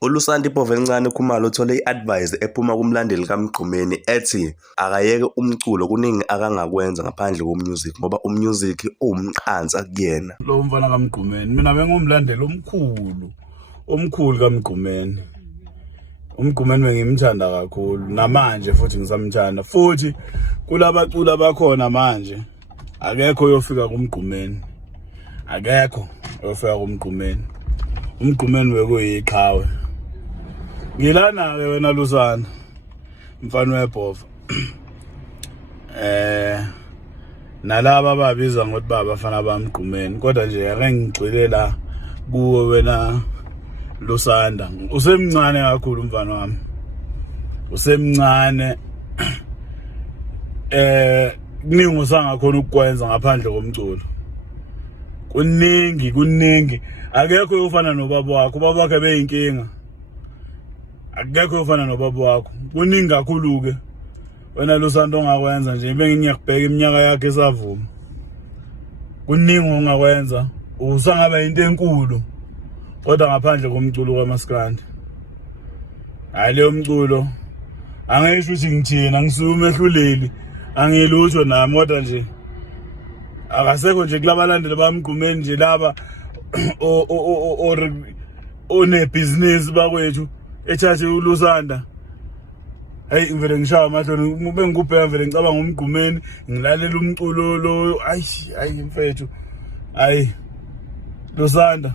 uLusanda IBhova Elincane Khumalo uthole i-advice ephuma kumlandeli kaMgqumeni ethi akayeke umculo, kuningi akangakwenza ngaphandle komusic ngoba umusic uwumqansa kuyena. Lo mfana kaMgqumeni mina bengumlandeli omkhulu kaMgqumeni. UMgqumeni bengimthanda kakhulu namanje futhi ngisamthanda, futhi kulabaculi abakhona manje akekho oyofika kuMgqumeni, akekho oyofika kuMgqumeni. UMgqumeni bekuyiqhawe. Ngilana-ke wena Lusanda mfana weBhova, nalaba ababiza ngokuthi babafana baMgqumeni, kodwa nje ake ngigxile la kuwe wena Lusanda. Usemncane kakhulu mfana wami, usemncane. Kuningi usangakhona ukukwenza ngaphandle komculo, kuningi. Akekho uyofana nobaba wakho, ubaba wakhe beyinkinga. Akekho uyofana nobaba wakho, kuningi kakhulu-ke wena Lusanda ongakwenza nje. Bengiyakubheka iminyaka yakhe esavuma, kuningi ongakwenza, usangaba into enkulu kodwa ngaphandle komculo kwaMaskandi. Hayi leyo mculo angisho ukuthi ngithina ngisume ehluleli, angilutho nami, kodwa nje akasekho nje kulabalandeli baMgqumeni nje laba onebhizinisi bakwethu ethathe uLusanda. Hayi ngivele ngishaya amahloni, ube ngikubheka vele ngicabanga uMgqumeni, ngilalela umculo lo. Hayi mfethu, hayi Lusanda.